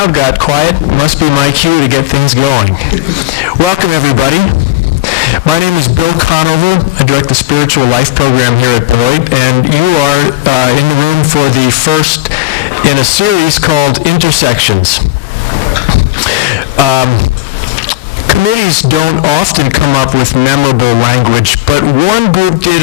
crowd got quiet. Must be my cue to get things going. Welcome, everybody. My name is Bill Conover. I direct the Spiritual Life program here at Beloit, and you are in the room for the first in a series called Intersections. Committees don't often come up with memorable language, but one group did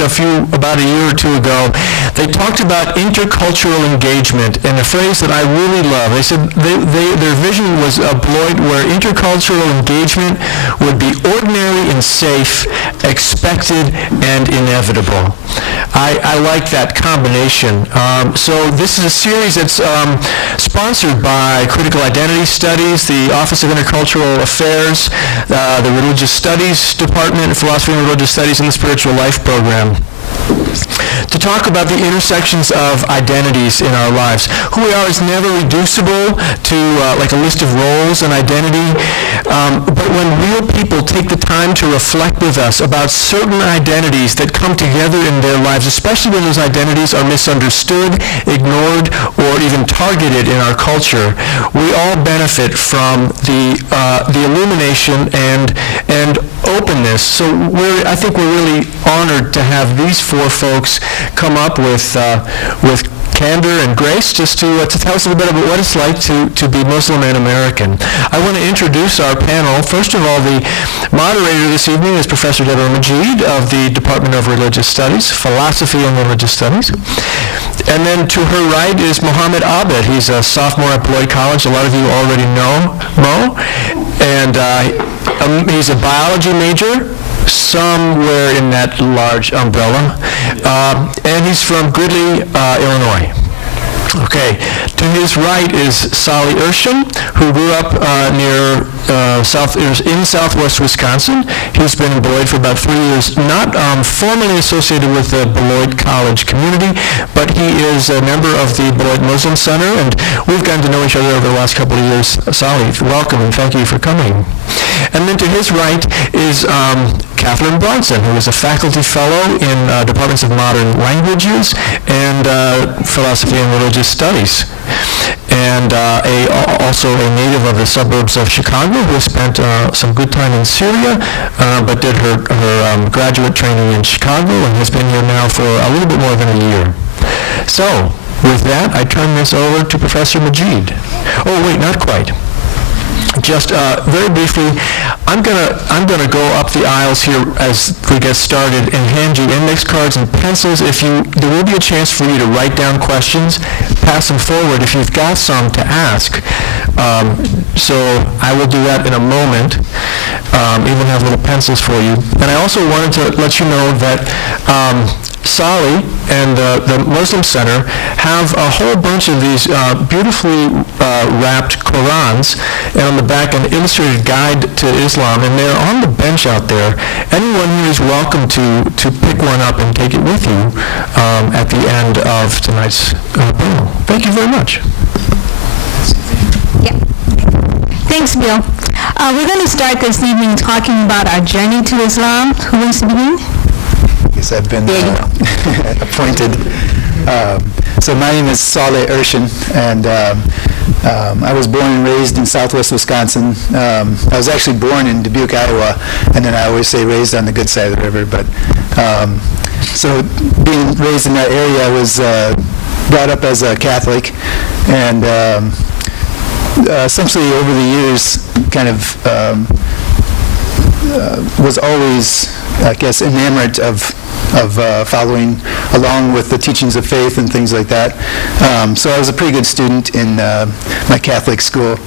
about a year or two ago. They talked about intercultural engagement, and a phrase that I really love. They said their vision was a Beloit where intercultural engagement would be ordinary and safe, expected and inevitable. I like that combination. So this is a series that's sponsored by Critical Identity Studies, the Office of Intercultural Affairs, the Religious Studies Department, Philosophy and Religious Studies, and the Spiritual Life program, to talk about the intersections of identities in our lives. Who we are is never reducible to like a list of roles and identity, but when real people take the time to reflect with us about certain identities that come together in their lives, especially when those identities are misunderstood, ignored, or even targeted in our culture, we all benefit from the illumination and openness. So I think we're really honored to have these four folks come up with candor and grace just to tell us a little bit about what it's like to be Muslim and American. I want to introduce our panel. First of all, the moderator this evening is Professor Deborah Majid of the Department of Religious Studies, Philosophy and Religious Studies. And then to her right is Mohammed Abed. He's a sophomore at Beloit College. A lot of you already know Mo. And he's a biology major, somewhere in that large umbrella. And he's from Gridley, Illinois. Okay, to his right is Sally Urshan, who grew up in southwest Wisconsin. He's been in Beloit for about 3 years, not formally associated with the Beloit College community, but he is a member of the Beloit Muslim Center, and we've gotten to know each other over the last couple of years. Sally, welcome, and thank you for coming. And then to his right is Catherine Bronson, who is a faculty fellow in Departments of Modern Languages and Philosophy and Religious Studies, and also a native of the suburbs of Chicago who spent some good time in Syria, but did her graduate training in Chicago and has been here now for a little bit more than a year. So, with that, I turn this over to Professor Majid. Oh, wait, not quite. Just very briefly, I'm gonna go up the aisles here as we get started and hand you index cards and pencils. There will be a chance for you to write down questions, pass them forward if you've got some to ask. So I will do that in a moment. Even have little pencils for you. And I also wanted to let you know that Sally and the Muslim Center have a whole bunch of these beautifully wrapped Qurans, and on the back an illustrated guide to Islam, and they're on the bench out there. Anyone here is welcome to pick one up and take it with you at the end of tonight's panel. Thank you very much. Yeah. Thanks, Bill. We're going to start this evening talking about our journey to Islam. Who wants to begin? Yes, I've been appointed. So my name is Saleh Urshan, and I was born and raised in southwest Wisconsin. I was actually born in Dubuque, Iowa, and then I always say raised on the good side of the river. But so being raised in that area, I was brought up as a Catholic, and essentially over the years kind of was always, I guess, enamored of following along with the teachings of faith and things like that. So I was a pretty good student in my Catholic school.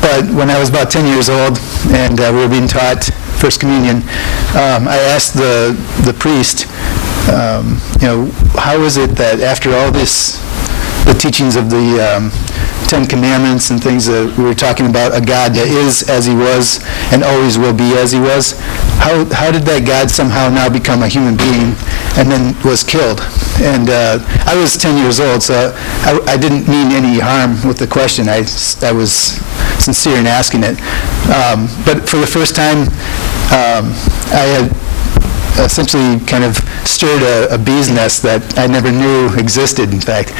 But when I was about 10 years old and we were being taught First Communion, I asked the priest, how is it that after all this, the teachings of the Ten Commandments and things that we were talking about, a God that is as he was and always will be as he was, how did that God somehow now become a human being and then was killed? And I was 10 years old, so I didn't mean any harm with the question. I was sincere in asking it. But for the first time, I had essentially kind of stirred a bee's nest that I never knew existed, in fact.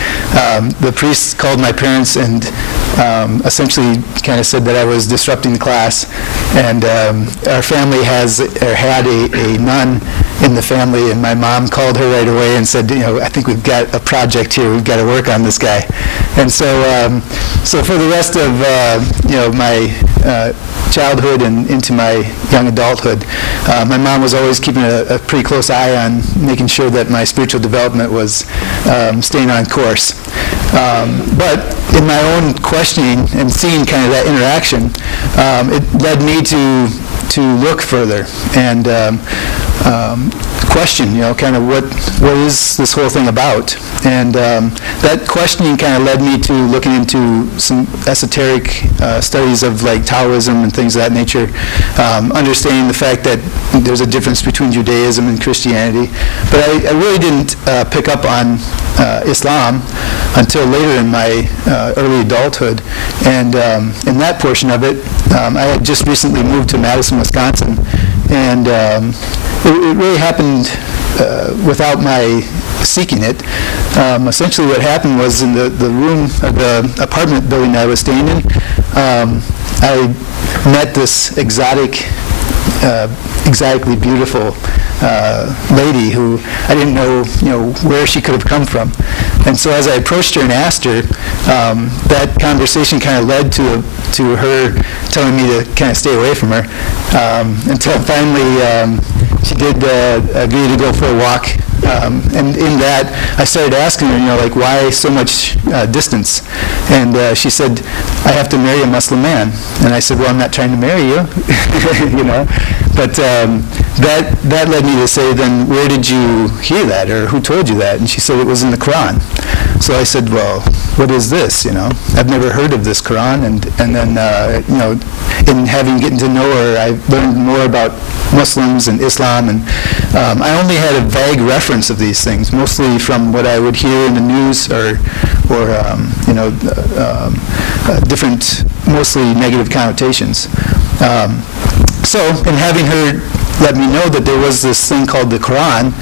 The priest called my parents and essentially kind of said that I was disrupting the class. And our family had a nun in the family, and my mom called her right away and said, I think we've got a project here. We've got to work on this guy. And so for the rest of my childhood and into my young adulthood, my mom was always keeping a pretty close eye on making sure that my spiritual development was staying on course. But in my own questioning and seeing kind of that interaction, it led me to look further and question, kind of what is this whole thing about? And that questioning kind of led me to looking into some esoteric studies of like Taoism and things of that nature, understanding the fact that there's a difference between Judaism and Christianity. But I really didn't pick up on Islam until later in my early adulthood. And in that portion of it, I had just recently moved to Madison, Wisconsin, and it really happened without my seeking it. Essentially what happened was in the room, the apartment building I was staying in, I met this exotically beautiful lady who I didn't know, where she could have come from. And so as I approached her and asked her, that conversation kind of led to her telling me to kind of stay away from her, until finally she did agree to go for a walk. And in that, I started asking her, like, why so much distance? And she said, I have to marry a Muslim man. And I said, well, I'm not trying to marry you, But that led me to say, then where did you hear that, or who told you that? And she said it was in the Quran. So I said, well, what is this? I've never heard of this Quran. And then in getting to know her, I learned more about Muslims and Islam, and I only had a vague reference of these things, mostly from what I would hear in the news or different, mostly negative connotations. So in having her let me know that there was this thing called the Quran,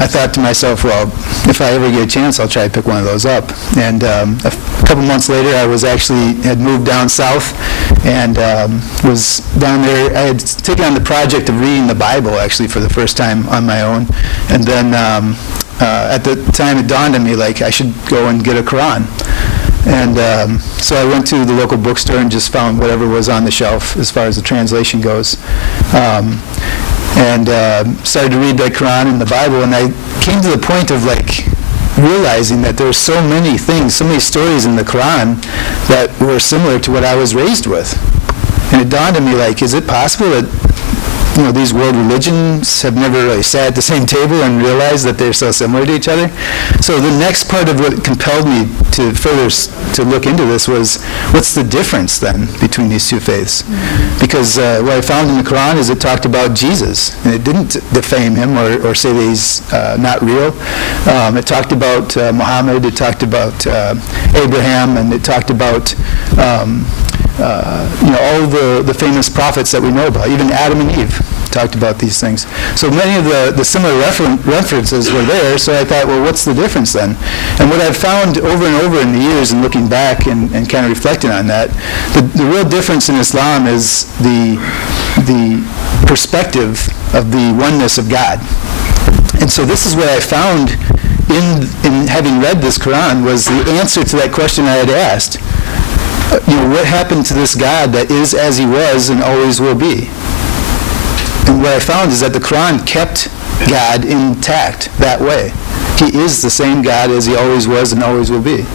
I thought to myself, well, if I ever get a chance, I'll try to pick one of those up. And a couple months later, I had moved down south and was down there. I had taken on the project of reading the Bible, actually, for the first time on my own. And then at the time, it dawned on me, like, I should go and get a Quran. And so I went to the local bookstore and just found whatever was on the shelf as far as the translation goes. And started to read the Quran and the Bible, and I came to the point of realizing that there were so many things, so many stories in the Quran that were similar to what I was raised with. And it dawned on me, is it possible that these world religions have never really sat at the same table and realized that they're so similar to each other? So the next part of what compelled me to further to look into this was, what's the difference then between these two faiths? Because what I found in the Quran is it talked about Jesus, and it didn't defame him or say that he's not real. It talked about Muhammad, it talked about Abraham, and it talked about all the famous prophets that we know about. Even Adam and Eve talked about these things. So many of the similar references were there, so I thought, well, what's the difference then? And what I've found over and over in the years and looking back and kind of reflecting on that, the real difference in Islam is the perspective of the oneness of God. And so this is what I found in having read this Quran was the answer to that question I had asked. What happened to this God that is as he was and always will be? And what I found is that the Quran kept God intact that way. He is the same God as he always was and always will be.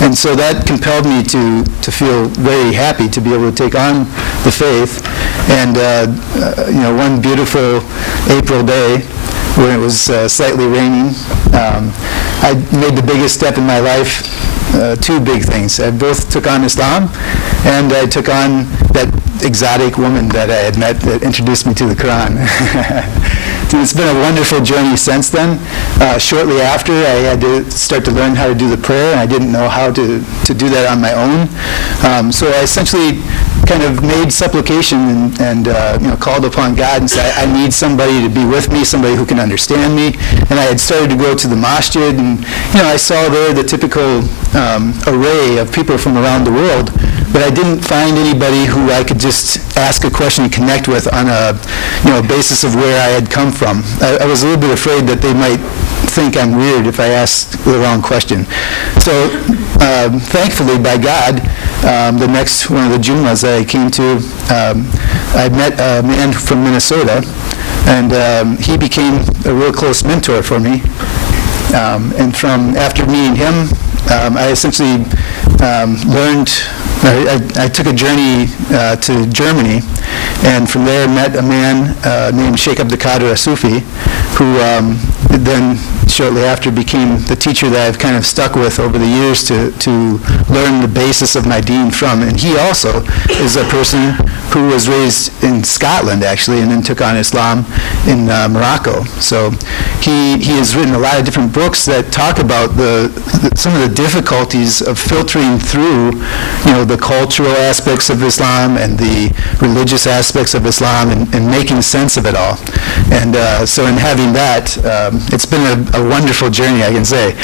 And so that compelled me to feel very happy to be able to take on the faith. And one beautiful April day when it was slightly raining, I made the biggest step in my life. Two big things. I both took on Islam, and I took on that exotic woman that I had met that introduced me to the Quran. And it's been a wonderful journey since then. Shortly after, I had to start to learn how to do the prayer, and I didn't know how to do that on my own. So I essentially kind of made supplication and called upon God and said, I need somebody to be with me, somebody who can understand me. And I had started to go to the masjid, and I saw there the typical array of people from around the world, but I didn't find anybody who I could just ask a question and connect with on a basis of where I had come from. I was a little bit afraid that they might think I'm weird if I asked the wrong question. So thankfully, by God, the next one of the Jum'ahs that I came to, I met a man from Minnesota, and he became a real close mentor for me. And from after meeting him, I essentially learned. I took a journey to Germany, and from there met a man named Sheikh Abdelkader Asufi, who then shortly after became the teacher that I've kind of stuck with over the years to learn the basis of my deen from. And he also is a person who was raised in Scotland, actually, and then took on Islam in Morocco. So he has written a lot of different books that talk about some of the difficulties of filtering through, the cultural aspects of Islam and the religious aspects of Islam and making sense of it all. And so in having that, it's been a wonderful journey, I can say.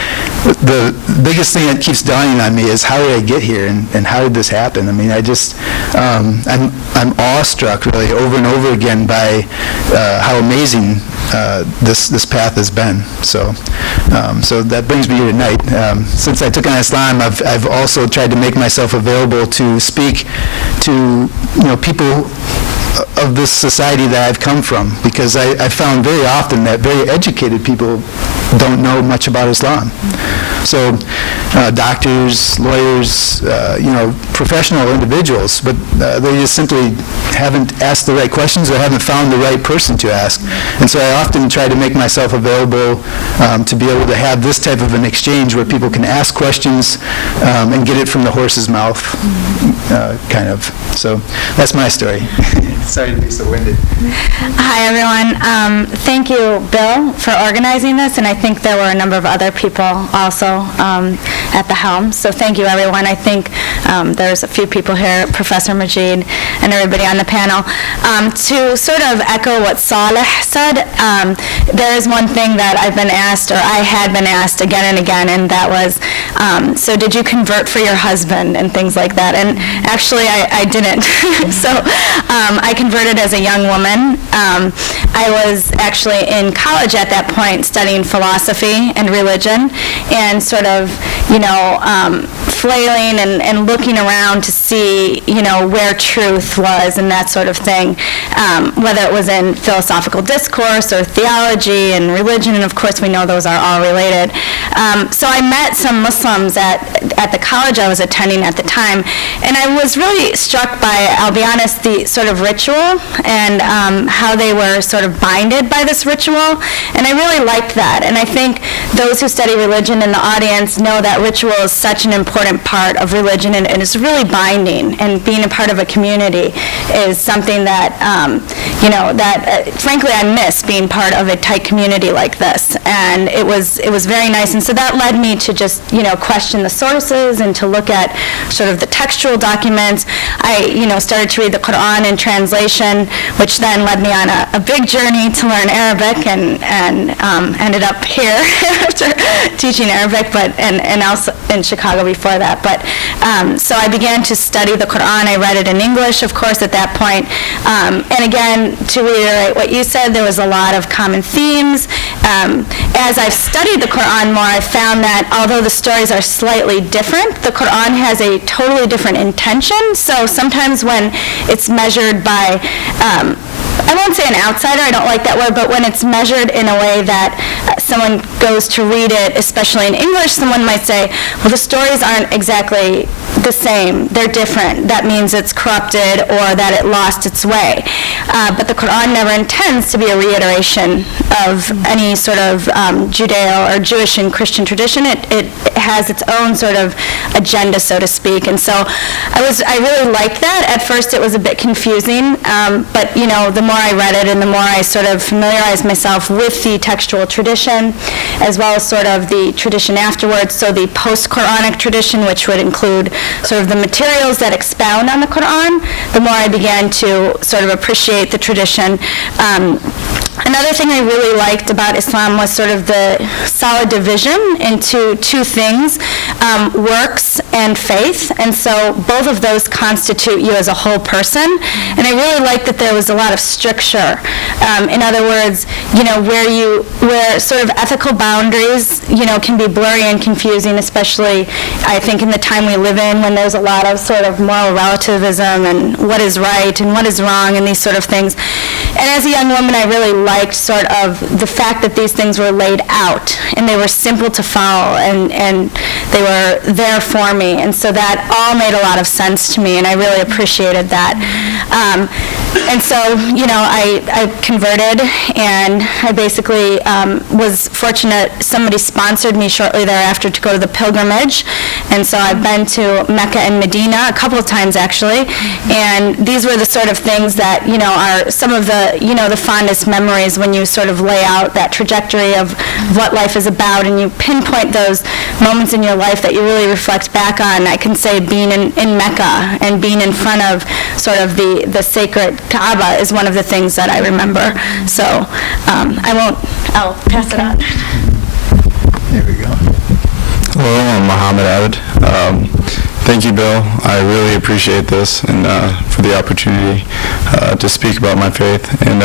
The biggest thing that keeps dawning on me is how did I get here and how did this happen? I mean, I'm awestruck really over and over again by how amazing this path has been. So that brings me here tonight. Since I took on Islam, I've also tried to make myself available to speak to people of this society that I've come from, because I found very often that very educated people don't know much about Islam. So doctors, lawyers, professional individuals, but they just simply haven't asked the right questions or haven't found the right person to ask. And so I often try to make myself available to be able to have this type of an exchange where people can ask questions and get it from the horse's mouth, kind of. So that's my story. Sorry to be so winded. Hi, everyone. Thank you, Bill, for organizing this, and I think there were a number of other people also at the helm. So thank you, everyone. I think there's a few people here, Professor Majid and everybody on the panel. To sort of echo what Saleh said, there is one thing that I've been asked, or I had been asked again and again, and that was, so did you convert for your husband and things like that? And actually, I didn't. So I converted as a young woman. I was actually in college at that point studying philosophy and religion and sort of, flailing and looking around to see, where truth was and that sort of thing, whether it was in philosophical discourse or theology and religion, and of course we know those are all related. So I met some Muslims at the college I was attending at the time, and I was really struck by, I'll be honest, the sort of ritual and how they were sort of binded by this ritual, and I really liked that. And I think those who study religion in the audience know that ritual is such an important part of religion, and it's really binding, and being a part of a community is something that, frankly I miss being part of a tight community like this, and it was very nice. And so that led me to just, question the sources and to look at sort of the textual documents. I, started to read the Quran in translation, which then led me on a big journey to learn Arabic, and ended up here after teaching Arabic, and also in Chicago before that. But so I began to study the Quran. I read it in English, of course, at that point. And again, to reiterate what you said, there was a lot of common themes. As I've studied the Quran more, I found that although the stories are slightly different, the Quran has a totally different intention. So sometimes when it's measured by, I won't say an outsider, I don't like that word, but when it's measured in a way that someone goes to read it, especially in English, someone might say, well, the stories aren't exactly the same. They're different. That means it's corrupted or that it lost its way. But the Quran never intends to be a reiteration of any sort of Judeo or Jewish and Christian tradition. It has its own sort of agenda, so to speak. And so I really liked that. At first it was a bit confusing, but the more I read it and the more I sort of familiarized myself with the textual tradition, as well as sort of the tradition afterwards, so the post-Quranic tradition, which would include sort of the materials that expound on the Quran, the more I began to sort of appreciate the tradition. Another thing I really liked about Islam was sort of the solid division into two things, works and faith, and so both of those constitute you as a whole person, and I really liked that there was a lot of stricture. In other words, where sort of ethical boundaries, can be blurry and confusing, especially I think in the time we live in when there's a lot of sort of moral relativism and what is right and what is wrong and these sort of things. And as a young woman, I really liked sort of the fact that these things were laid out and they were simple to follow and they were there for me. And so that all made a lot of sense to me, and I really appreciated that. And so, I converted, and I basically was fortunate. Somebody sponsored me shortly thereafter to go to the pilgrimage, and so I've been to Mecca and Medina a couple of times actually, and these were the sort of things that are some of the the fondest memories when you sort of lay out that trajectory of what life is about, and you pinpoint those moments in your life that you really reflect back on. I can say being in Mecca and being in front of sort of the sacred Kaaba is one of the things that I remember. So I'll pass it on. There we go. Hello, I'm Muhammad Abid. Thank you, Bill. I really appreciate this and for the opportunity to speak about my faith. And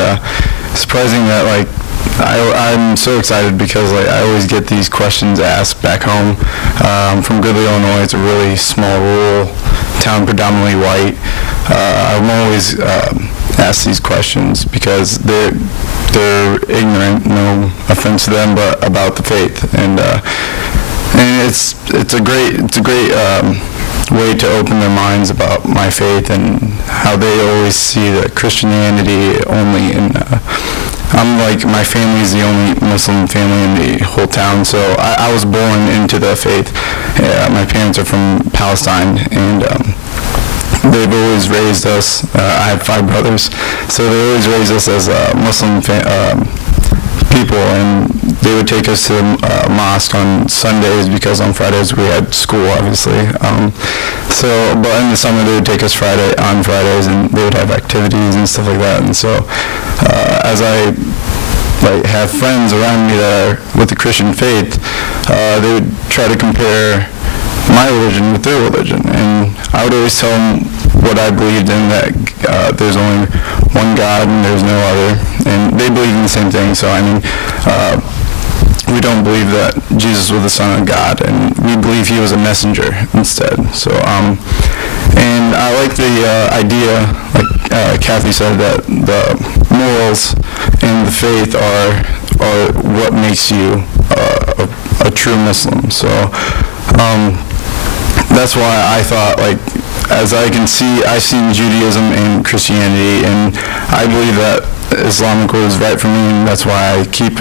surprising that I'm so excited because I always get these questions asked back home. From Goodley, Illinois. It's a really small rural town, predominantly white. I'm always asked these questions because they're ignorant, no offense to them, but about the faith. And it's a great way to open their minds about my faith and how they always see that Christianity only in my family is the only Muslim family in the whole town, so I was born into the faith. My parents are from Palestine, and they've always raised us. I have 5 brothers, so they always raised us as Muslim people, and they would take us to the mosque on Sundays because on Fridays we had school, obviously. But in the summer they would take us on Fridays, and they would have activities and stuff like that. And so, as I have friends around me that are with the Christian faith, they would try to compare my religion with their religion, and I would always tell them what I believed in, that there's only one God and there's no other, and they believe in the same thing. So we don't believe that Jesus was the Son of God, and we believe he was a messenger instead. So and I like the idea, like Kathy said, that the morals and the faith are what makes you a true Muslim. So that's why I thought, as I can see, I've seen Judaism and Christianity, and I believe that Islamic was right for me, and that's why I keep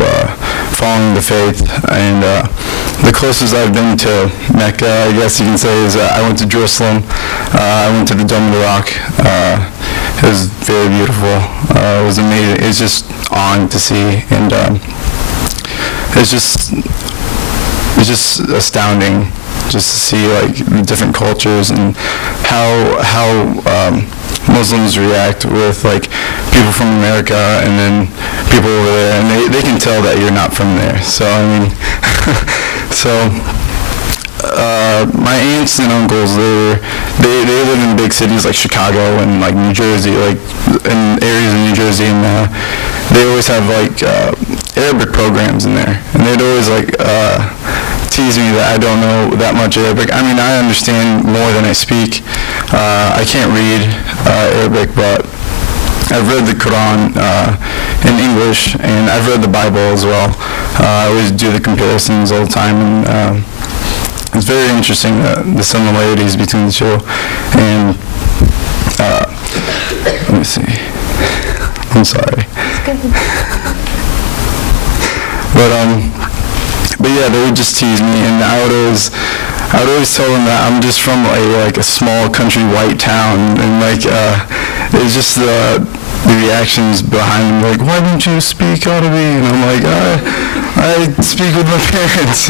following the faith. And the closest I've been to Mecca, I guess you can say, is I went to Jerusalem. I went to the Dome of the Rock. It was very beautiful. It was amazing. It's just awing to see, and it's just astounding just to see the different cultures and how Muslims react with people from America and then people over there, and they can tell that you're not from there. So my aunts and uncles, they live in big cities like Chicago and New Jersey, in areas in New Jersey, and they always have Arabic programs in there, and they'd always tease me that I don't know that much Arabic. I mean, I understand more than I speak. I can't read Arabic, but I've read the Quran in English, and I've read the Bible as well. I always do the comparisons all the time, and it's very interesting, the similarities between the two. And let me see. I'm sorry. But yeah, they would just tease me, and I would always tell them that I'm just from like a small country white town, and like it's just the reactions behind them, like, why don't you speak out of me? And I'm like, I speak with my parents.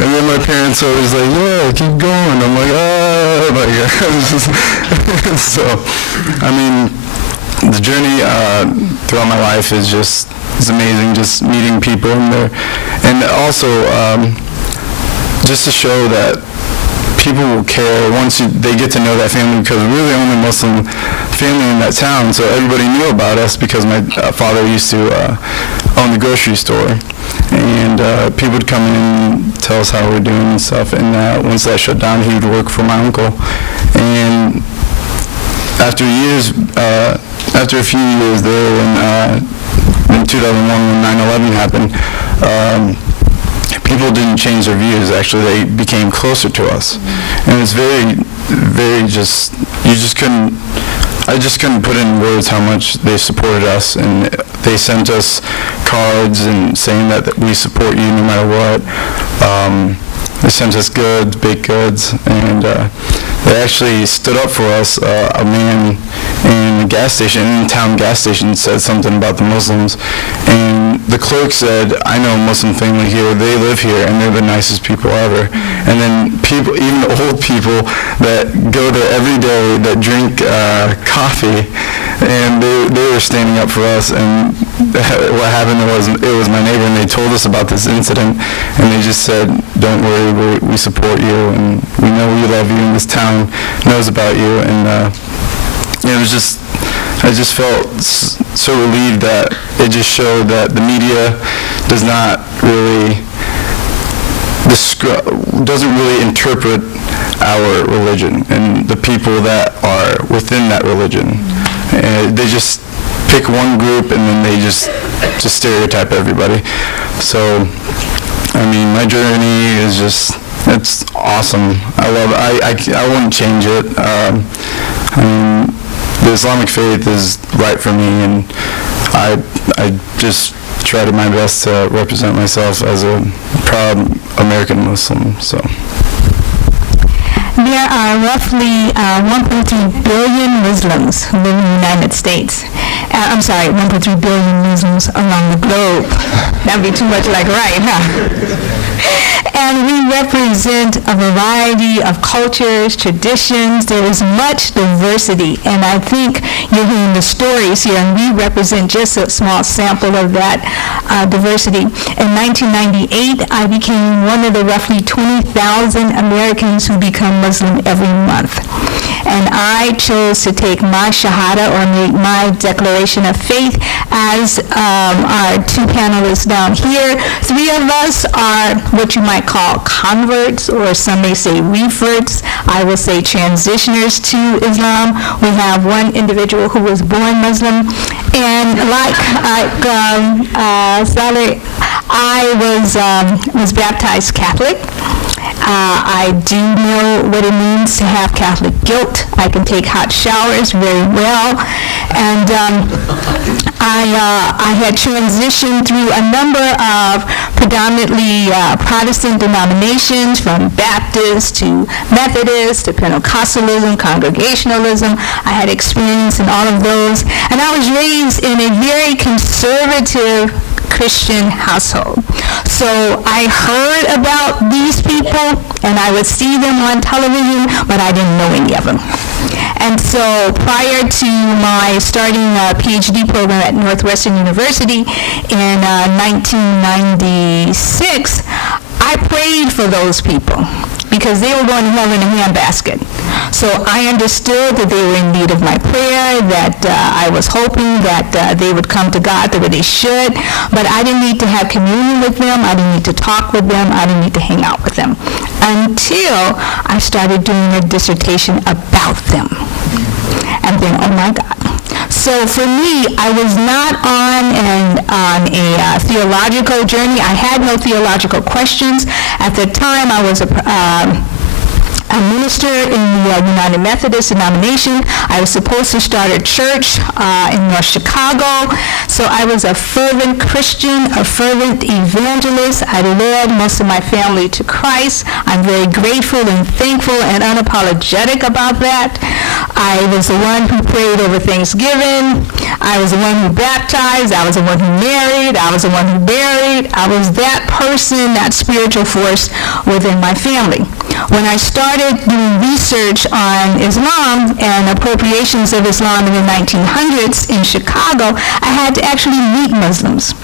And then my parents always like, yeah, keep going. I'm like, oh my God. So, I mean, the journey throughout my life is amazing, just meeting people in there. And also, just to show that people will care once they get to know that family, because we're the only Muslim family in that town, so everybody knew about us because my father used to own the grocery store. And people would come in and tell us how we're doing and stuff. And once that shut down, he would work for my uncle. And after a few years there, in 2001 when 9/11 happened, people didn't change their views. Actually, they became closer to us. And it's very, very I just couldn't put in words how much they supported us, and they sent us cards and saying that we support you no matter what. They sent us goods, baked goods, and they actually stood up for us. A man in a gas station, in-town gas station, said something about the Muslims, and the clerk said, I know a Muslim family here, they live here, and they're the nicest people ever. And then people, even old people that go there every day, that drink coffee, and they were standing up for us. And what happened was, it was my neighbor, and they told us about this incident, and they just said, don't worry, we support you, and we know we love you, and this town knows about you. And it was just, I just felt so relieved that it just showed that the media does not really doesn't really interpret our religion and the people that are within that religion. And they just pick one group and then they just stereotype everybody. So, I mean, my journey is it's awesome. I love it. I wouldn't change it. I mean, the Islamic faith is right for me, and I just try my best to represent myself as a proud American Muslim. So. There are roughly 1.3 billion Muslims who live in the United States. 1.3 billion Muslims around the globe. That'd be too much like right, huh? And we represent a variety of cultures, traditions. There is much diversity, and I think you're hearing the stories here, and we represent just a small sample of that diversity. In 1998, I became one of the roughly 20,000 Americans who become Muslim every month. And I chose to take my shahada, or make my declaration of faith, as our two panelists down here. Three of us are what you might call converts, or some may say reverts. I will say transitioners to Islam. We have one individual who was born Muslim, and like Saleh, I was baptized Catholic. I do know what it means to have Catholic guilt. I can take hot showers very well. And I had transitioned through a number of predominantly Protestant denominations, from Baptist to Methodist to Pentecostalism, Congregationalism. I had experience in all of those. And I was raised in a very conservative Christian household. So I heard about these people, and I would see them on television, but I didn't know any of them. And so prior to my starting a PhD program at Northwestern University in 1996, I prayed for those people because they were going to hell in a handbasket. So I understood that they were in need of my prayer, that I was hoping that they would come to God the way they should, but I didn't need to have communion with them, I didn't need to talk with them, I didn't need to hang out with them, until I started doing a dissertation about them. And then, oh my God. So for me, I was not on a theological journey. I had no theological questions. At the time, I was a minister in the United Methodist denomination. I was supposed to start a church in North Chicago. So I was a fervent Christian, a fervent evangelist. I led most of my family to Christ. I'm very grateful and thankful and unapologetic about that. I was the one who prayed over Thanksgiving. I was the one who baptized. I was the one who married. I was the one who buried. I was that person, that spiritual force within my family. When I started doing research on Islam and appropriations of Islam in the 1900s in Chicago, I had to actually meet Muslims.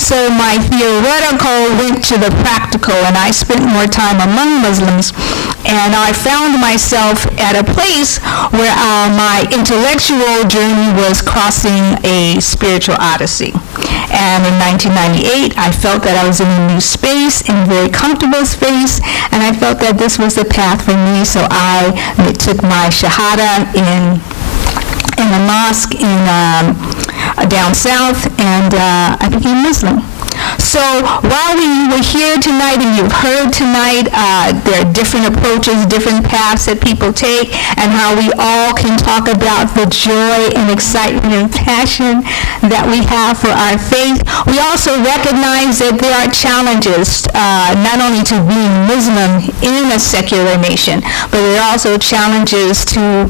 So my theoretical went to the practical, and I spent more time among Muslims. And I found myself at a place where my intellectual journey was crossing a spiritual odyssey. And in 1998, I felt that I was in a new space, in a very comfortable space, and I felt that this was the path for me. So I took my Shahada in a mosque in down south, and I became Muslim. So while we were here tonight and you've heard tonight, there are different approaches, different paths that people take, and how we all can talk about the joy and excitement and passion that we have for our faith. We also recognize that there are challenges, not only to being Muslim in a secular nation, but there are also challenges to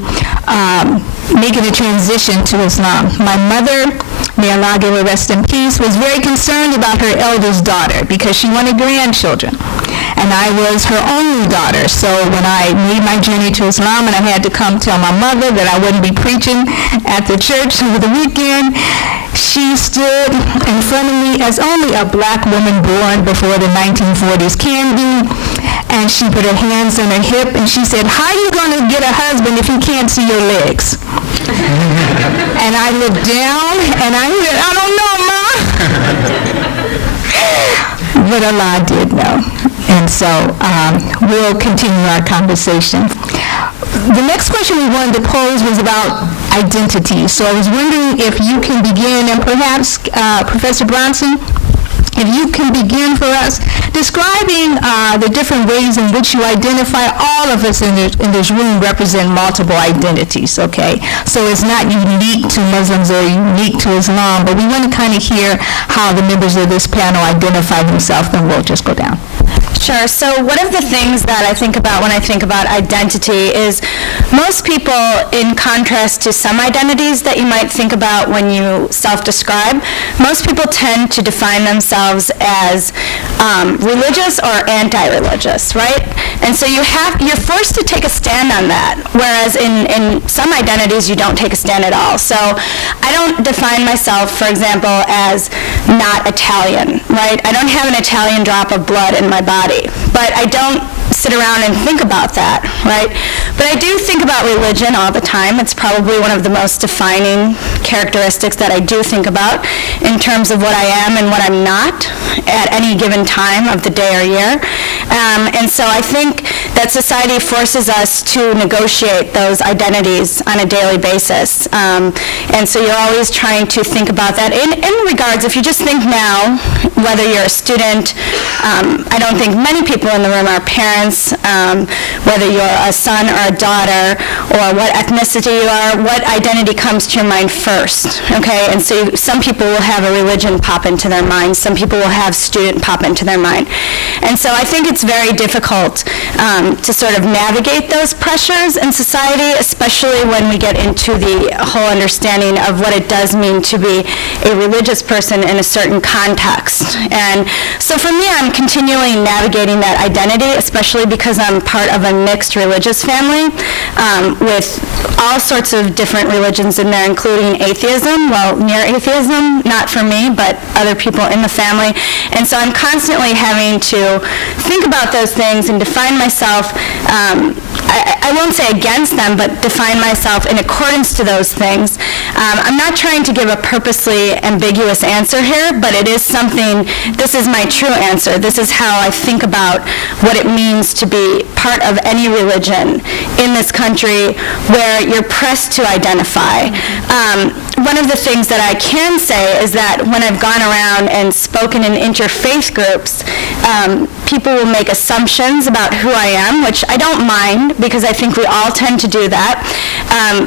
making a transition to Islam. My mother, may Allah give her rest in peace, was very concerned about her eldest daughter because she wanted grandchildren. And I was her only daughter. So when I made my journey to Islam and I had to come tell my mother that I wouldn't be preaching at the church over the weekend, she stood in front of me as only a black woman born before the 1940s can do. And she put her hands on her hip and she said, "How are you going to get a husband if you can't see your legs?" And I looked down and I said, "I don't know, Ma." But Allah did know. And so we'll continue our conversation. The next question we wanted to pose was about identity. So I was wondering if you can begin, and perhaps Professor Bronson, if you can begin for us describing the different ways in which you identify. All of us in this room represent multiple identities, okay? So it's not unique to Muslims or unique to Islam, but we want to kind of hear how the members of this panel identify themselves, then we'll just go down. Sure. So one of the things that I think about when I think about identity is most people, in contrast to some identities that you might think about when you self-describe, most people tend to define themselves as religious or anti-religious, right? And so you're forced to take a stand on that, whereas in some identities you don't take a stand at all. So I don't define myself, for example, as not Italian, right? I don't have an Italian drop of blood in my body, but I don't sit around and think about that, right? But I do think about religion all the time. It's probably one of the most defining characteristics that I do think about in terms of what I am and what I'm not at any given time of the day or year. And so I think that society forces us to negotiate those identities on a daily basis. And so you're always trying to think about that. In regards, if you just think now, whether you're a student, I don't think many people in the room are parents, whether you're a son or a daughter, or what ethnicity you are, what identity comes to your mind first, okay? And so some people will have a religion pop into their mind, some people will have student pop into their mind. And so I think it's very difficult to sort of navigate those pressures in society, especially when we get into the whole understanding of what it does mean to be a religious person in a certain context. And so for me, I'm continually navigating that identity, especially because I'm part of a mixed religious family with all sorts of different religions in there, including atheism, well, near atheism, not for me, but other people in the family. And so I'm constantly having to think about those things and define myself, I won't say against them, but define myself in accordance to those things. I'm not trying to give a purposely ambiguous answer here, but it is something, this is my true answer. This is how I think about what it means to be part of any religion in this country where you're pressed to identify. one of the things that I can say is that when I've gone around and spoken in interfaith groups, people will make assumptions about who I am, which I don't mind because I think we all tend to do that.